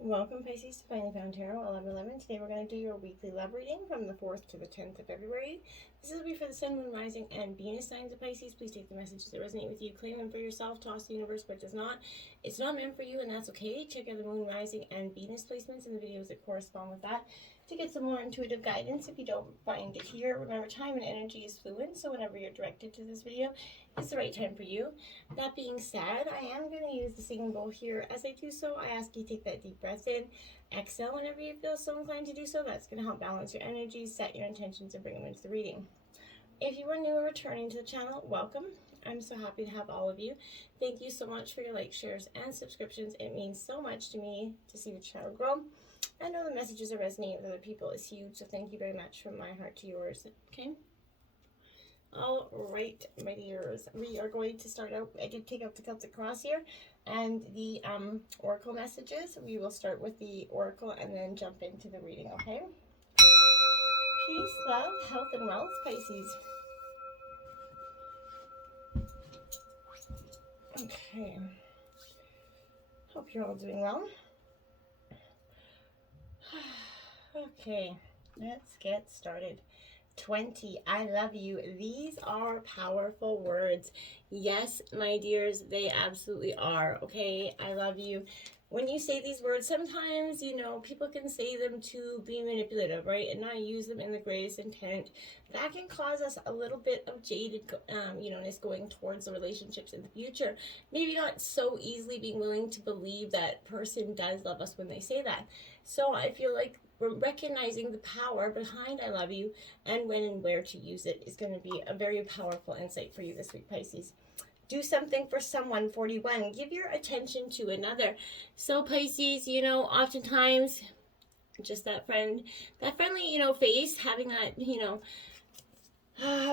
Welcome, Pisces, to Finally Found Tarot 1111. Today we're going to do your weekly love reading from the 4th to the 10th of February. This will be for the Sun, Moon, Rising, and Venus signs of Pisces. Please take the messages that resonate with you, claim them for yourself, toss the universe, but does not. It's not meant for you, and that's okay. Check out the Moon, Rising, and Venus placements in the videos that correspond with that to get some more intuitive guidance. If you don't find it here, remember time and energy is fluid, so whenever you're directed to this video, it's the right time for you. That being said, I am going to use the singing bowl here. As I do so, I ask you to take that deep breath in, exhale whenever you feel so inclined to do so. That's going to help balance your energy, set your intentions, and bring them into the reading. If you are new or returning to the channel, welcome. I'm so happy to have all of you. Thank you so much for your likes, shares, and subscriptions. It means so much to me to see the channel grow. I know the messages are resonating with other people is huge, so thank you very much from my heart to yours. Okay? All right, my dears. We are going to start out. I did take out the Celtic cross here and the oracle messages. We will start with the oracle and then jump into the reading, okay? Peace, love, health, and wealth, Pisces. Okay. Hope you're all doing well. Okay, let's get started. 20, I love you. These are powerful words. Yes, my dears, they absolutely are. Okay, I love you. When you say these words, sometimes, people can say them to be manipulative, right? And not use them in the greatest intent. That can cause us a little bit of jaded, going towards the relationships in the future. Maybe not so easily being willing to believe that person does love us when they say that. So I feel like we're recognizing the power behind I love you and when and where to use it is going to be a very powerful insight for you this week, Pisces. Do something for someone, 41. Give your attention to another. So Pisces, oftentimes just that friendly, face, having that,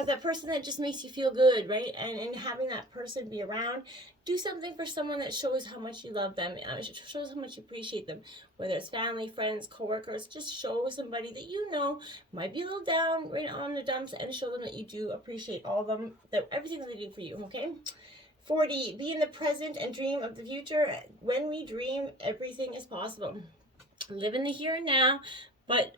that person that just makes you feel good, right? And having that person be around. Do something for someone that shows how much you love them, shows how much you appreciate them, whether it's family, friends, coworkers. Just show somebody that might be a little down right on the dumps and show them that you do appreciate all of them, that everything that they do for you, okay? 40, be in the present and dream of the future. When we dream, everything is possible. Live in the here and now, but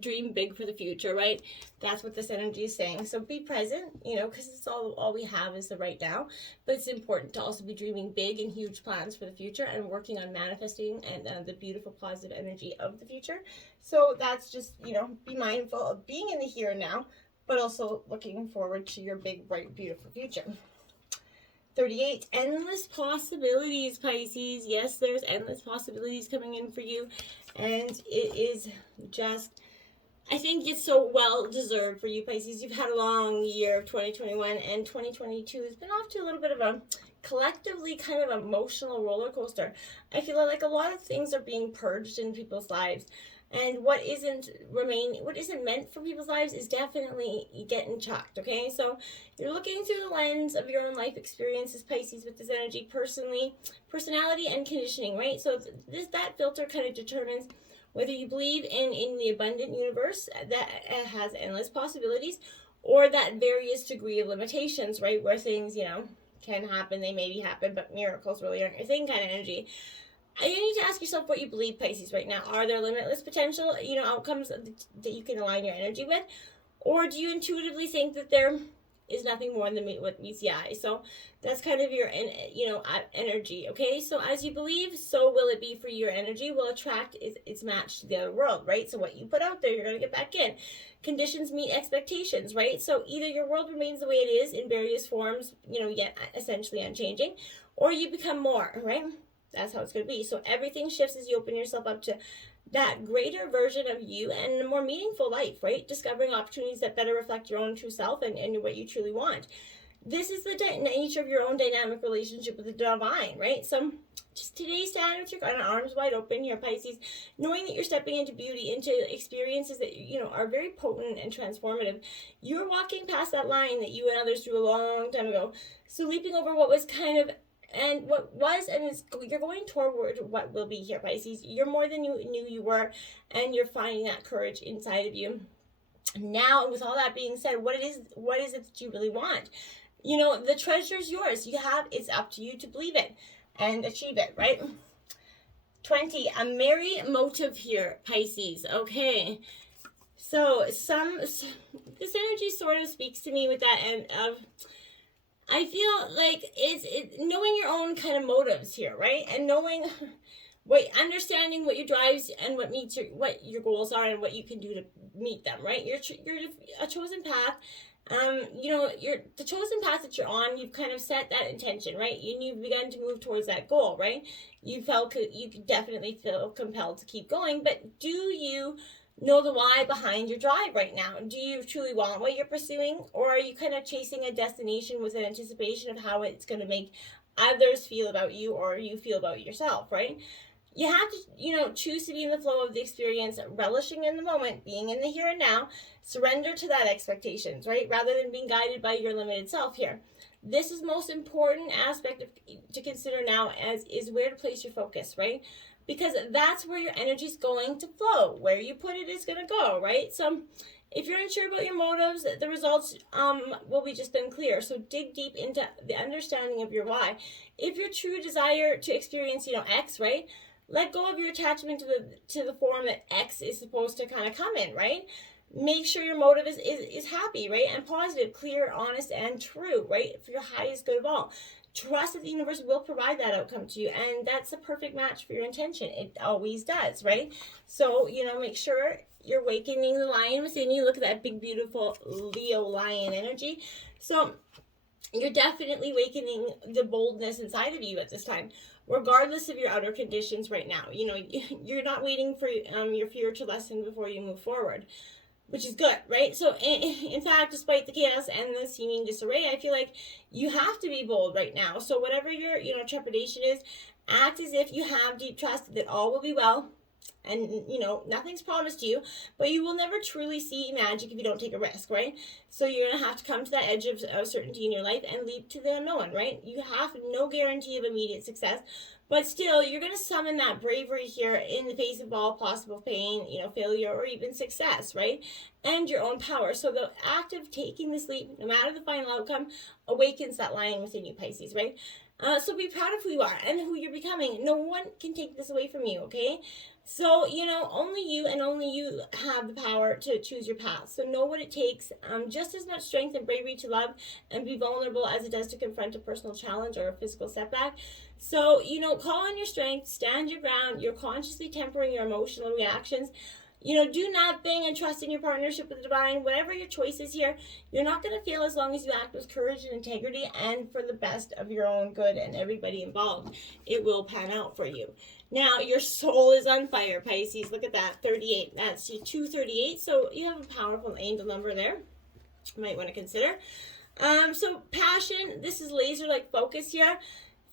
dream big for the future, right? That's what this energy is saying. So be present, because it's all we have is the right now. But it's important to also be dreaming big and huge plans for the future and working on manifesting and the beautiful positive energy of the future. So that's just, be mindful of being in the here and now, but also looking forward to your big, bright, beautiful future. 38, endless possibilities, Pisces. Yes, there's endless possibilities coming in for you. And it is just, I think it's so well deserved for you, Pisces. You've had a long year of 2021, and 2022 has been off to a little bit of a collectively kind of emotional roller coaster. I feel like a lot of things are being purged in people's lives. And what isn't meant for people's lives is definitely getting chucked, okay? So you're looking through the lens of your own life experiences, Pisces, with this energy, personality, and conditioning, right? So that filter kind of determines whether you believe in the abundant universe that has endless possibilities, or that various degree of limitations, right? Where things, can happen, they maybe happen, but miracles really aren't your thing kind of energy. You need to ask yourself what you believe, Pisces, right now. Are there limitless potential, outcomes that you can align your energy with? Or do you intuitively think that there is nothing more than what meets the eye? So that's kind of your, energy, okay? So as you believe, so will it be for your energy. Will attract its match to the other world, right? So what you put out there, you're going to get back in. Conditions meet expectations, right? So either your world remains the way it is in various forms, yet essentially unchanging, or you become more, right? That's how it's going to be. So everything shifts as you open yourself up to that greater version of you and a more meaningful life, right? Discovering opportunities that better reflect your own true self and what you truly want. This is the nature of your own dynamic relationship with the divine, right? So just today, stand with your arms wide open here, Pisces, knowing that you're stepping into beauty, into experiences that, are very potent and transformative. You're walking past that line that you and others drew a long time ago. So leaping over what was and what was and is, you're going toward what will be here, Pisces. You're more than you knew you were, and you're finding that courage inside of you. Now, with all that being said, what is it that you really want? The treasure is yours. It's up to you to believe it and achieve it, right? 20, a merry motive here, Pisces. Okay. So this energy sort of speaks to me with that end of, I feel like it's knowing your own kind of motives here, right? And knowing understanding what your drives and what your goals are and what you can do to meet them, right? You're a chosen path. You're the chosen path that you're on. You've kind of set that intention, right? You've begun to move towards that goal, right? You definitely feel compelled to keep going, but do you know the why behind your drive right now? Do you truly want what you're pursuing, or are you kind of chasing a destination with an anticipation of how it's going to make others feel about you or you feel about yourself, right? You have to, choose to be in the flow of the experience, relishing in the moment, being in the here and now, surrender to that expectations, right? Rather than being guided by your limited self here. This is the most important aspect to consider now is where to place your focus, right? Because that's where your energy is going to flow. Where you put it is going to go, right? So if you're unsure about your motives, the results will be just unclear. So dig deep into the understanding of your why. If your true desire to experience, X, right? Let go of your attachment to the form that X is supposed to kind of come in, right? Make sure your motive is happy, right? And positive, clear, honest, and true, right? For your highest good of all. Trust that the universe will provide that outcome to you, and that's the perfect match for your intention. It always does, right? So, make sure you're awakening the lion within you. Look at that big, beautiful Leo lion energy. So, you're definitely awakening the boldness inside of you at this time, regardless of your outer conditions right now. You're not waiting for your fear to lessen before you move forward, which is good, right? So, in fact, despite the chaos and the seeming disarray, I feel like you have to be bold right now. So, whatever your, trepidation is, act as if you have deep trust that all will be well. And, nothing's promised you, but you will never truly see magic if you don't take a risk, right? So you're going to have to come to that edge of certainty in your life and leap to the unknown, right? You have no guarantee of immediate success, but still, you're going to summon that bravery here in the face of all possible pain, failure, or even success, right? And your own power. So the act of taking this leap, no matter the final outcome, awakens that lion within you, Pisces, right? So be proud of who you are and who you're becoming. No one can take this away from you, okay? So, only you and only you have the power to choose your path. So know what it takes, just as much strength and bravery to love and be vulnerable as it does to confront a personal challenge or a physical setback. So, call on your strength, stand your ground. You're consciously tempering your emotional reactions. Do nothing and trust in your partnership with the divine. Whatever your choice is here, you're not going to fail as long as you act with courage and integrity and for the best of your own good and everybody involved. It will pan out for you. Now, your soul is on fire, Pisces. Look at that, 38. That's 238. So you have a powerful angel number there. You might want to consider. So passion, this is laser-like focus here.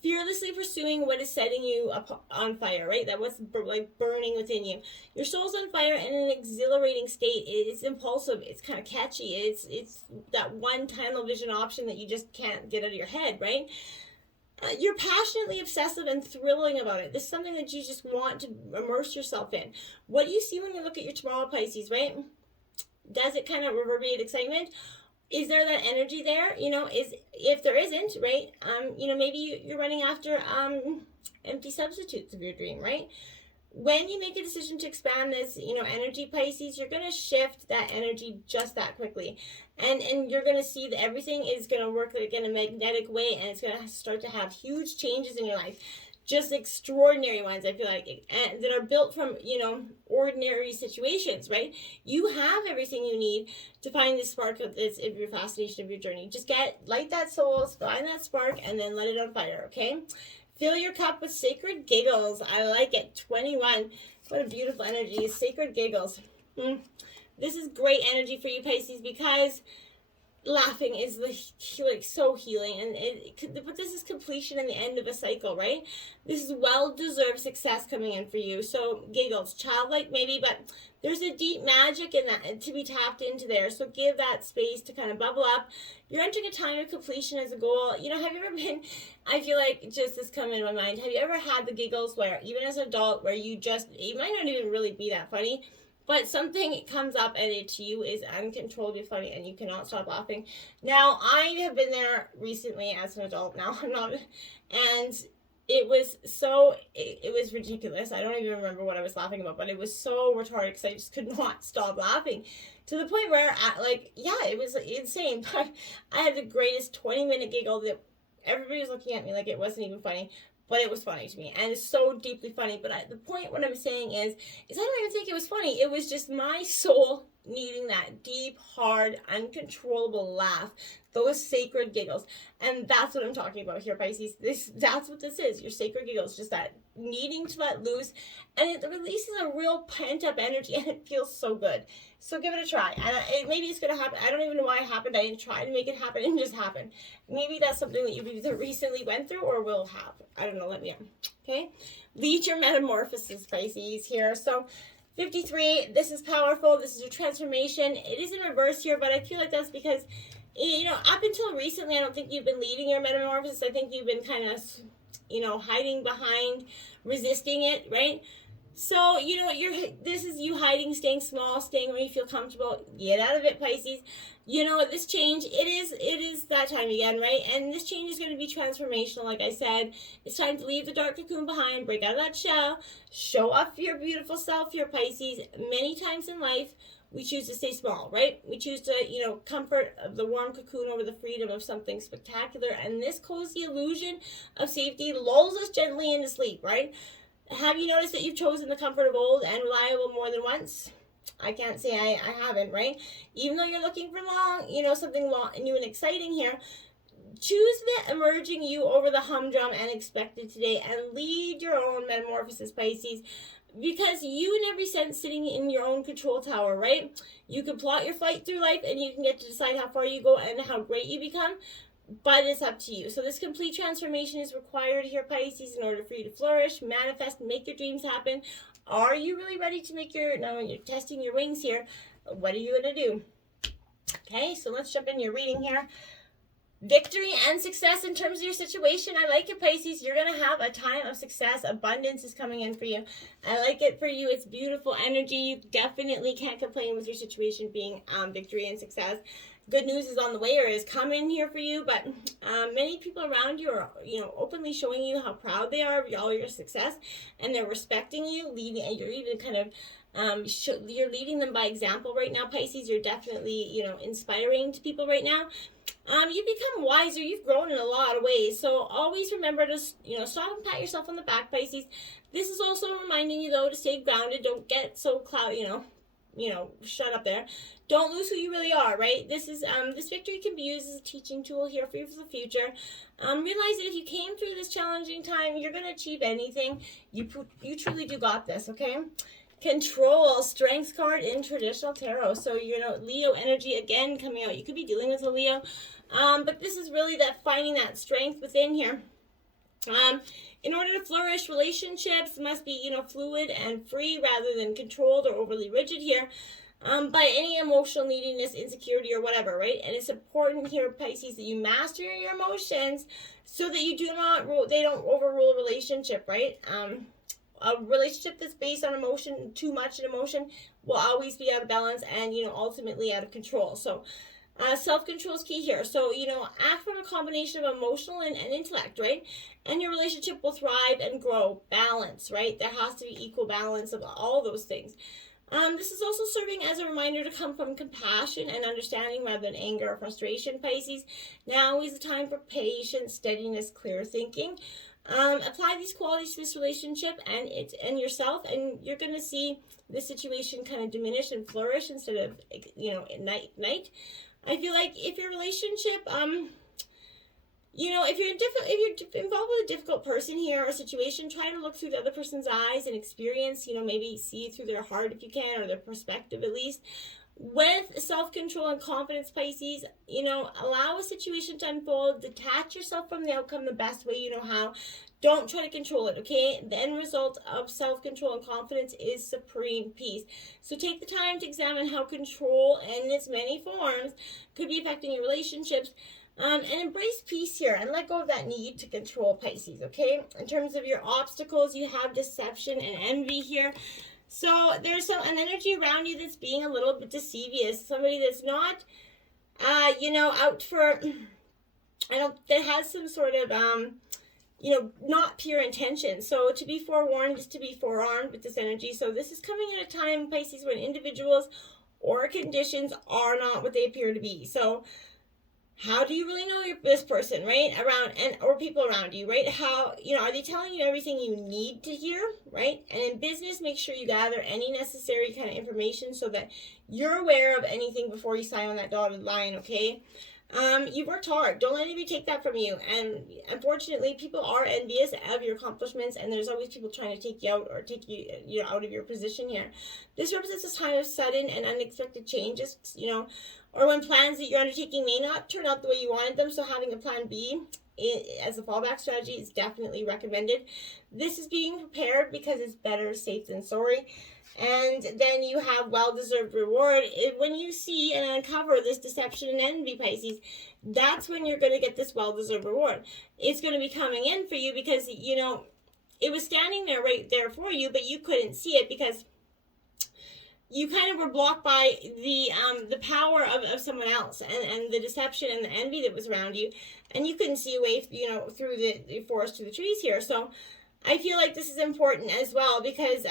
Fearlessly pursuing what is setting you up on fire, right? That what's burning within you. Your soul's on fire in an exhilarating state. It's impulsive. It's kind of catchy. It's that one tunnel vision option that you just can't get out of your head, right? You're passionately obsessive and thrilling about it. This is something that you just want to immerse yourself in. What do you see when you look at your tomorrow, Pisces, right? Does it kind of reverberate excitement? Is there that energy there? If there isn't, right? Maybe you're running after empty substitutes of your dream, right? When you make a decision to expand this, energy, Pisces, you're going to shift that energy just that quickly. And you're going to see that everything is going to work like in a magnetic way, and it's going to start to have huge changes in your life. Just extraordinary ones, I feel like, and that are built from, ordinary situations, right? You have everything you need to find the spark of your fascination of your journey. Just light that soul, find that spark, and then let it on fire, okay? Fill your cup with sacred giggles. I like it. 21. What a beautiful energy. Sacred giggles. This is great energy for you, Pisces, because laughing is so healing, but this is completion and the end of a cycle, right? This is well-deserved success coming in for you. So giggles, childlike maybe, but there's a deep magic in that to be tapped into there. So give that space to kind of bubble up. You're entering a time of completion as a goal. Have you ever been, I feel like just this come in my mind, have you ever had the giggles where even as an adult where it might not even really be that funny, but something comes up and it to you is uncontrollably funny and you cannot stop laughing? Now, I have been there recently as an adult. Now, I'm not, and it was ridiculous. I don't even remember what I was laughing about, but it was so retarded because I just could not stop laughing to the point where, it was insane. But I had the greatest 20-minute giggle that everybody was looking at me like it wasn't even funny. But it was funny to me, and it's so deeply funny. But the point, what I'm saying is I don't even think it was funny. It was just my soul needing that deep, hard, uncontrollable laugh, those sacred giggles. And that's what I'm talking about here, Pisces. That's what this is, your sacred giggles, just that needing to let loose, and it releases a real pent-up energy, and it feels so good. So give it a try. And maybe it's going to happen. I don't even know why it happened. I didn't try to make it happen, and it just happened. Maybe that's something that you either recently went through or will have. I don't know. Let me know. Okay? Lead your metamorphosis, Pisces, here. So 53, this is powerful. This is your transformation. It is in reverse here, but I feel like that's because, up until recently, I don't think you've been leading your metamorphosis. I think you've been kind of, hiding behind, resisting it, right? So, this is you hiding, staying small, staying where you feel comfortable. Get out of it, Pisces. This change, it is that time again, right? And this change is going to be transformational, like I said. It's time to leave the dark cocoon behind, break out of that shell, show off your beautiful self here, Pisces. Many times in life, we choose to stay small, right? We choose to, comfort of the warm cocoon over the freedom of something spectacular. And this cozy illusion of safety lulls us gently into sleep, right? Have you noticed that you've chosen the comfort of old and reliable more than once? I can't say I haven't, right? Even though you're looking for something long, new and exciting here, choose the emerging you over the humdrum and expected today, and lead your own metamorphosis, Pisces. Because you, in every sense, sitting in your own control tower, right? You can plot your flight through life, and you can get to decide how far you go and how great you become. But it's up to you. So this complete transformation is required here, Pisces, in order for you to flourish, manifest, make your dreams happen. Are you really ready to make you're testing your wings here. What are you going to do? Okay, so let's jump into your reading here. Victory and success in terms of your situation. I like it, Pisces. You're going to have a time of success. Abundance is coming in for you. I like it for you. It's beautiful energy. You definitely can't complain with your situation being victory and success. Good news is on the way or is coming here for you, but many people around you are, openly showing you how proud they are of all your success, and they're respecting you, leading, and you're even kind of, you're leading them by example right now, Pisces. You're definitely, inspiring to people right now. You become wiser. You've grown in a lot of ways, so always remember to, stop and pat yourself on the back, Pisces. This is also reminding you, though, to stay grounded. Don't get so shut up there. Don't lose who you really are, right? This victory can be used as a teaching tool here for you for the future. Realize that if you came through this challenging time, you're going to achieve anything. You truly do got this, okay? Control, strength card in traditional tarot. So, Leo energy again coming out. You could be dealing with a Leo. But this is really that finding that strength within here. In order to flourish, relationships must be, fluid and free rather than controlled or overly rigid here. By any emotional neediness, insecurity, or whatever, right? And it's important here, Pisces, that you master your emotions so that you they don't overrule a relationship, right? A relationship that's based on emotion, too much emotion, will always be out of balance and, ultimately out of control. So, self-control is key here. So, act from a combination of emotional and intellect, right? And your relationship will thrive and grow. Balance, right? There has to be equal balance of all those things. This is also serving as a reminder to come from compassion and understanding rather than anger or frustration, Pisces. Now is the time for patience, steadiness, clear thinking. Apply these qualities to this relationship and yourself, and you're going to see this situation kind of diminish and flourish instead of, ignite. I feel like if your relationship, if you're involved with a difficult person here or situation, try to look through the other person's eyes and experience, maybe see through their heart if you can, or their perspective at least. With self-control and confidence, Pisces, allow a situation to unfold. Detach yourself from the outcome the best way you know how. Don't try to control it, okay? The end result of self-control and confidence is supreme peace. So take the time to examine how control in its many forms could be affecting your relationships. And embrace peace here and let go of that need to control, Pisces, okay? In terms of your obstacles, you have deception and envy here. So there's an energy around you that's being a little bit deceivious. Somebody that's not, out for, that has some sort of, not pure intention. So to be forewarned is to be forearmed with this energy. So this is coming at a time, Pisces, when individuals or conditions are not what they appear to be. So how do you really know this person, right? Or people around you, right? How, are they telling you everything you need to hear, right? And in business, make sure you gather any necessary kind of information so that you're aware of anything before you sign on that dotted line, okay? You've worked hard. Don't let anybody take that from you. And unfortunately, people are envious of your accomplishments, and there's always people trying to take you out or take you out of your position here. This represents a time of sudden and unexpected changes, or when plans that you're undertaking may not turn out the way you wanted them. So having a plan B as a fallback strategy is definitely recommended. This is being prepared because it's better safe than sorry. And then you have well-deserved reward. When you see and uncover this deception and envy, Pisces, that's when you're going to get this well-deserved reward. It's going to be coming in for you because, it was standing there right there for you, but you couldn't see it because you kind of were blocked by the power of someone else and the deception and the envy that was around you. And you couldn't see away, through the forest to the trees here. So I feel like this is important as well because,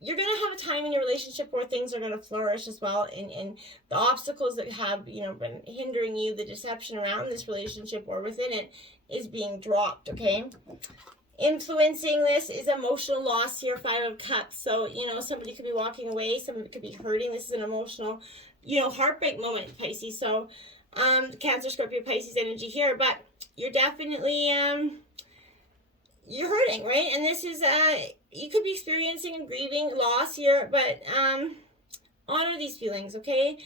you're going to have a time in your relationship where things are going to flourish as well. And the obstacles that have, been hindering you, the deception around this relationship or within it is being dropped, okay? Influencing this is emotional loss here, 5 of Cups. So, somebody could be walking away, somebody could be hurting. This is an emotional, heartbreak moment, Pisces. So, Cancer, Scorpio, Pisces energy here. But you're definitely, you're hurting, right? And this is, you could be experiencing and grieving loss here, but honor these feelings, okay?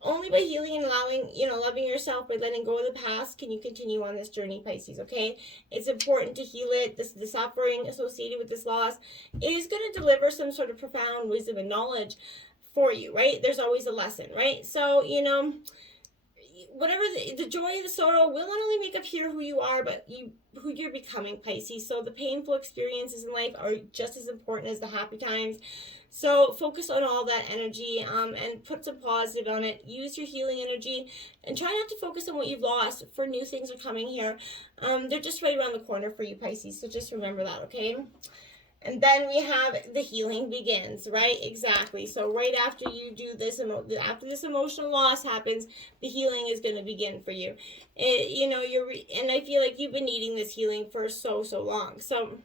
Only by healing and allowing, loving yourself, by letting go of the past, can you continue on this journey, Pisces, okay? It's important to heal it. The suffering associated with this loss is going to deliver some sort of profound wisdom and knowledge for you, right? There's always a lesson, right? So, whatever the joy, the sorrow will not only make up here who you are, but who you're becoming, Pisces. So the painful experiences in life are just as important as the happy times. So focus on all that energy and put some positive on it. Use your healing energy and try not to focus on what you've lost, for new things are coming here. They're just right around the corner for you, Pisces. So just remember that, okay? And then we have the healing begins, right? Exactly. So right after you do this, after this emotional loss happens, the healing is going to begin for you. And I feel like you've been needing this healing for so long. So,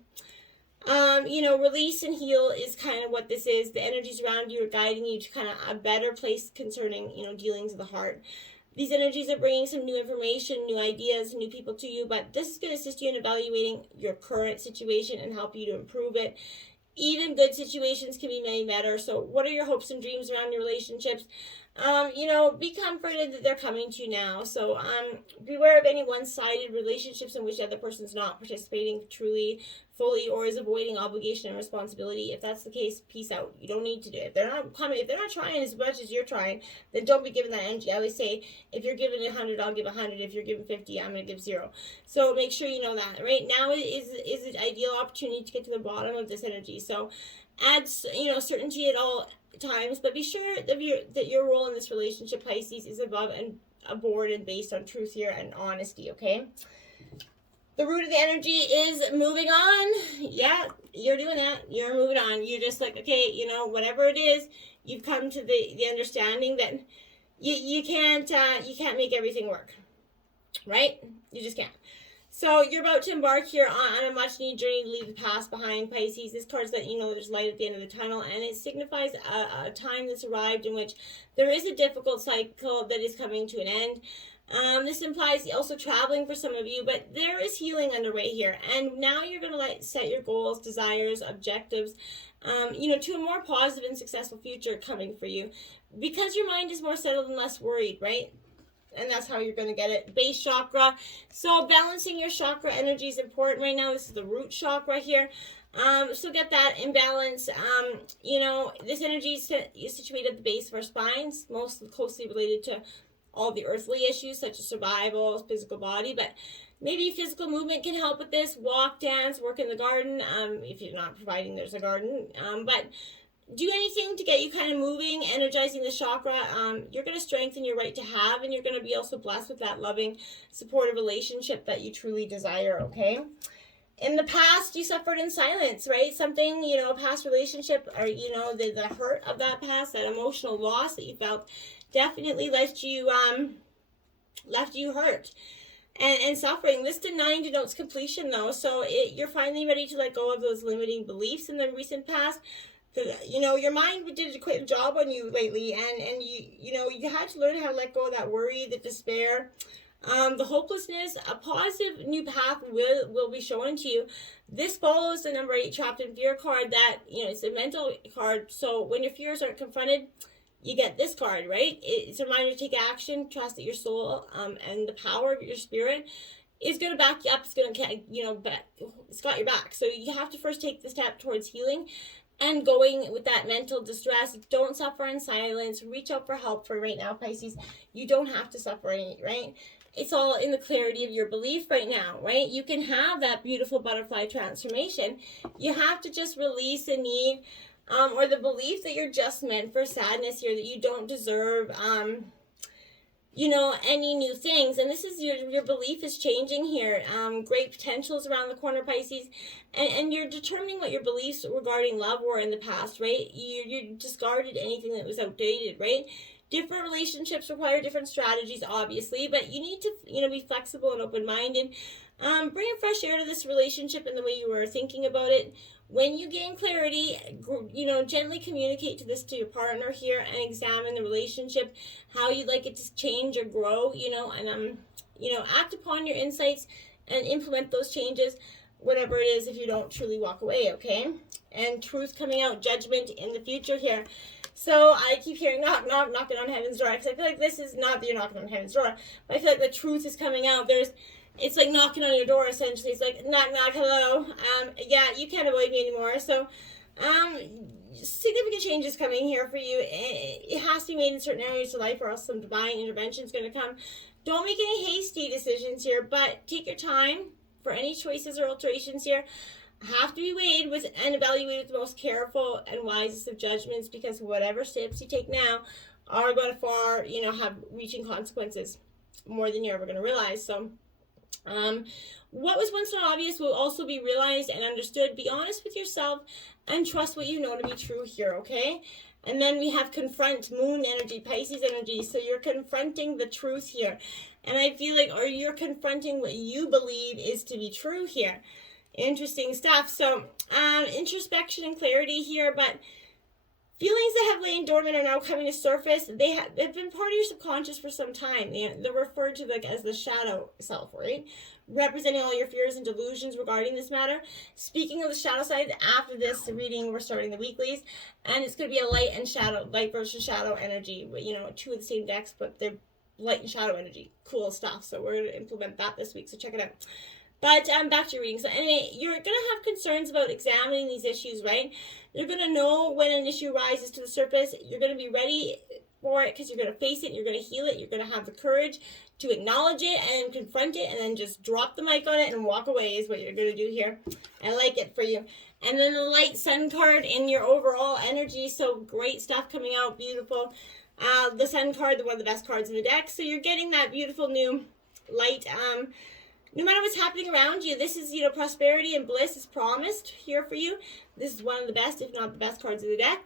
release and heal is kind of what this is. The energies around you are guiding you to kind of a better place concerning, dealings of the heart. These energies are bringing some new information, new ideas, new people to you, but this is going to assist you in evaluating your current situation and help you to improve it. Even good situations can be made better. So what are your hopes and dreams around your relationships? Be comforted that they're coming to you now. So beware of any one-sided relationships in which the other person's not participating truly, fully, or is avoiding obligation and responsibility. If that's the case, peace out. You don't need to do it. If they're not trying as much as you're trying, then don't be giving that energy. I always say, if you're giving 100, I'll give 100. If you're giving 50, I'm going to give 0. So make sure you know that. Right now is an ideal opportunity to get to the bottom of this energy. So add, certainty at all times, but be sure that your role in this relationship, Pisces, is above and aboard and based on truth here and honesty, okay? The root of the energy is moving on. Yeah, you're doing that. You're moving on. You're just like, okay, whatever it is, you've come to the understanding that you can't make everything work, right? You just can't. So you're about to embark here on a much-needed journey to leave the past behind, Pisces. This card's letting you know there's light at the end of the tunnel, and it signifies a time that's arrived in which there is a difficult cycle that is coming to an end. This implies also traveling for some of you, but there is healing underway here. And now you're going to set your goals, desires, objectives, to a more positive and successful future coming for you. Because your mind is more settled and less worried, right? And that's how you're going to get it. Base chakra. So balancing your chakra energy is important right now. This is the root chakra here. So get that in balance. This energy is situated at the base of our spines, most closely related to all the earthly issues such as survival, physical body, but maybe physical movement can help with this. Walk, dance, work in the garden. If you're not providing, there's a garden. But do anything to get you kind of moving, energizing the chakra. You're going to strengthen your right to have, and you're going to be also blessed with that loving, supportive relationship that you truly desire, okay? In the past, you suffered in silence, right? Something, you know, a past relationship, or, you know, the hurt of that past, that emotional loss that you felt, definitely left you hurt and suffering. This 9 denotes completion, though, so you're finally ready to let go of those limiting beliefs in the recent past. You know, your mind did a quick job on you lately, and you know, you had to learn how to let go of that worry, the despair, the hopelessness. A positive new path will be shown to you. This follows the number 8 trapped in fear card, that, you know, it's a mental card. So when your fears aren't confronted, you get this card, right? It's a reminder to take action, trust that your soul and the power of your spirit is going to back you up. It's going to, you know, it's got your back. So you have to first take the step towards healing and going with that mental distress. Don't suffer in silence. Reach out for help for right now, Pisces. You don't have to suffer, right? It's all in the clarity of your belief right now, right? You can have that beautiful butterfly transformation. You have to just release the need or the belief that you're just meant for sadness here, that you don't deserve you know, any new things. And this is your belief is changing here. Great potentials around the corner, Pisces. And you're determining what your beliefs regarding love were in the past, right? You discarded anything that was outdated, right? Different relationships require different strategies, obviously, but you need to, you know, be flexible and open-minded. Bring a fresh air to this relationship and the way you were thinking about it. When you gain clarity, you know, gently communicate to your partner here and examine the relationship, how you'd like it to change or grow, you know, and, you know, act upon your insights and implement those changes, whatever it is, if you don't truly walk away, okay? And truth coming out, judgment in the future here. So I keep hearing knock, knock, knocking on heaven's door, because I feel like this is not that you're knocking on heaven's door, but I feel like the truth is coming out. It's like knocking on your door, essentially. It's like, knock, knock, hello. Yeah, you can't avoid me anymore. So, significant changes coming here for you. It has to be made in certain areas of life, or else some divine intervention is going to come. Don't make any hasty decisions here, but take your time for any choices or alterations here. Have to be weighed with and evaluated with the most careful and wisest of judgments, because whatever steps you take now are going to far, you know, have reaching consequences, more than you're ever going to realize. So, what was once not obvious will also be realized and understood. Be honest with yourself and trust what you know to be true here, okay? And then we have confront, moon energy, Pisces energy. So you're confronting the truth here. And I feel like, or you're confronting what you believe is to be true here. Interesting stuff. So, introspection and clarity here, but feelings that have lain dormant are now coming to surface. They've been part of your subconscious for some time. They're referred to like as the shadow self, right? Representing all your fears and delusions regarding this matter. Speaking of the shadow side, after this reading, we're starting the weeklies, and it's going to be a light and shadow, light versus shadow energy. You know, 2 of the same decks, but they're light and shadow energy. Cool stuff. So we're going to implement that this week. So check it out. But back to your reading. So anyway, you're going to have concerns about examining these issues, right? You're going to know when an issue rises to the surface. You're going to be ready for it, because you're going to face it. You're going to heal it. You're going to have the courage to acknowledge it and confront it, and then just drop the mic on it and walk away is what you're going to do here. I like it for you. And then the light sun card in your overall energy. So great stuff coming out. Beautiful. The sun card, one of the best cards in the deck. So you're getting that beautiful new light. No matter what's happening around you, this is, you know, prosperity and bliss is promised here for you. This is one of the best, if not the best cards of the deck.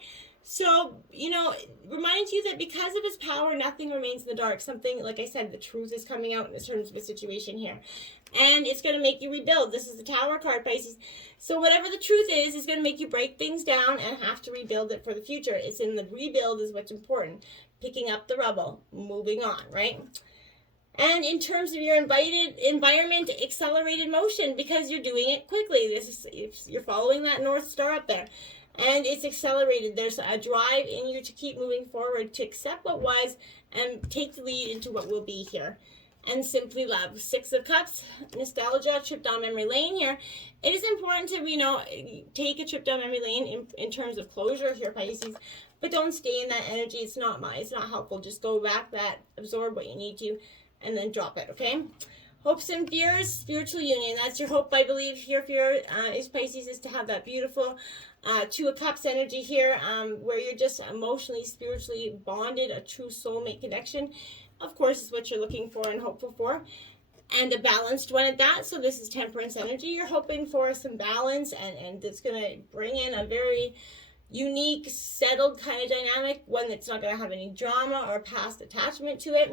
So, you know, it reminds you that because of his power, nothing remains in the dark. Something, like I said, the truth is coming out in terms of a situation here. And it's going to make you rebuild. This is the Tower card, Pisces. So whatever the truth is going to make you break things down and have to rebuild it for the future. It's in the rebuild is what's important. Picking up the rubble, moving on, right? And in terms of your environment, accelerated motion, because you're doing it quickly. This is, you're following that North Star up there. And it's accelerated. There's a drive in you to keep moving forward, to accept what was and take the lead into what will be here. And simply love. 6 of Cups, nostalgia, trip down memory lane here. It is important to, you know, take a trip down memory lane in terms of closure here, Pisces. But don't stay in that energy. It's not helpful. Just go back that, absorb what you need to, and then drop it, okay? Hopes and fears, spiritual union. That's your hope, I believe. Your fear is Pisces, is to have that beautiful Two of Cups energy here, where you're just emotionally, spiritually bonded, a true soulmate connection. Of course, is what you're looking for and hopeful for. And a balanced one at that. So this is Temperance energy. You're hoping for some balance, and it's going to bring in a very unique, settled kind of dynamic, one that's not going to have any drama or past attachment to it.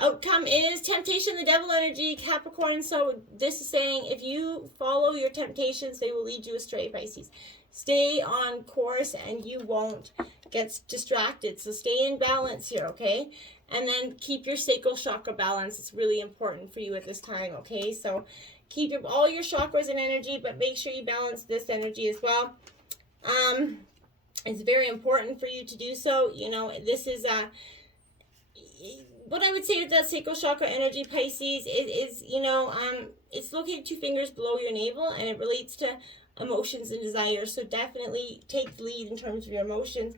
Outcome is temptation, the devil energy, Capricorn. So this is saying if you follow your temptations, they will lead you astray, Pisces. Stay on course and you won't get distracted. So stay in balance here, okay? And then keep your sacral chakra balance. It's really important for you at this time, okay? So keep all your chakras in energy, but make sure you balance this energy as well. It's very important for you to do so. You know, this is what I would say with that sacral chakra energy, Pisces, is you know, it's located 2 fingers below your navel, and it relates to emotions and desires. So definitely take the lead in terms of your emotions.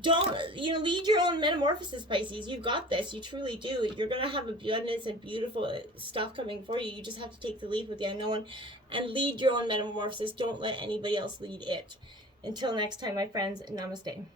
Don't, you know, lead your own metamorphosis, Pisces. You've got this. You truly do. You're going to have abundance and beautiful stuff coming for you. You just have to take the lead with the unknown and lead your own metamorphosis. Don't let anybody else lead it. Until next time, my friends, namaste.